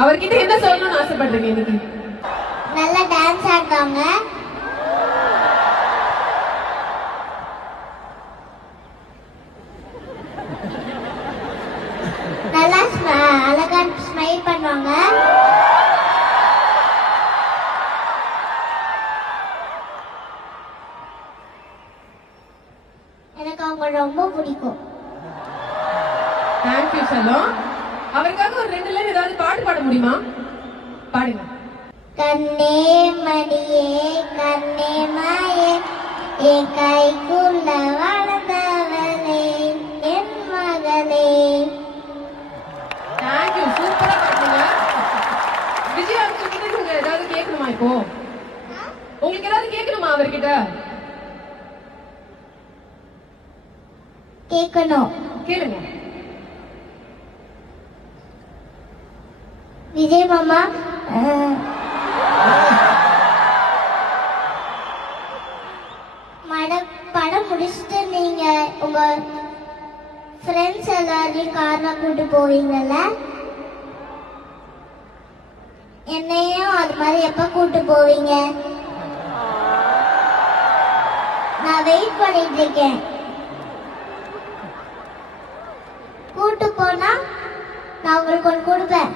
அவர்கிட்ட என்ன சொல்லணும்னு ஆசைப்படுறீங்க இன்னைக்கு? நல்லா டான்ஸ் ஆடுவாங்க. நல்லா அழகா ஸ்மைல் பண்ணுவாங்க. எனக்கு அவங்க ரொம்ப பிடிக்கும். தேங்க்யூ செல்லம். அவருக்காக ஒரு 2 லைன் ஏதாவது பாட்டு பாட முடியுமா? பாடுங்க. கண்ணே மடியே கண்ணே மாயே என் கைக்குள்ள வளர்ந்தவளே என் மகளே. தேங்க்யூ, சூப்பரா பாடுங்க. விஜய் அங்கிள் கிட்ட நீங்க ஏதாவது கேட்கணுமா? இப்போ உங்களுக்கு ஏதாவது கேட்கணுமா அவர்கிட்ட? கேட்கணும். கேளுங்க. விஜய் மாமா, படம் முடிச்சுட்டு நீங்க உங்க ஃப்ரெண்ட்ஸ் எல்லாரையும் கார்ல கூட்டு போவீங்கல்ல, என்னையும் அது மாதிரி எப்ப கூட்டு போவீங்க? நான் வெயிட் பண்ணிட்டு இருக்கேன். கூட்டு போனா நான் உங்களுக்கு ஒன்று கொடுப்பேன்.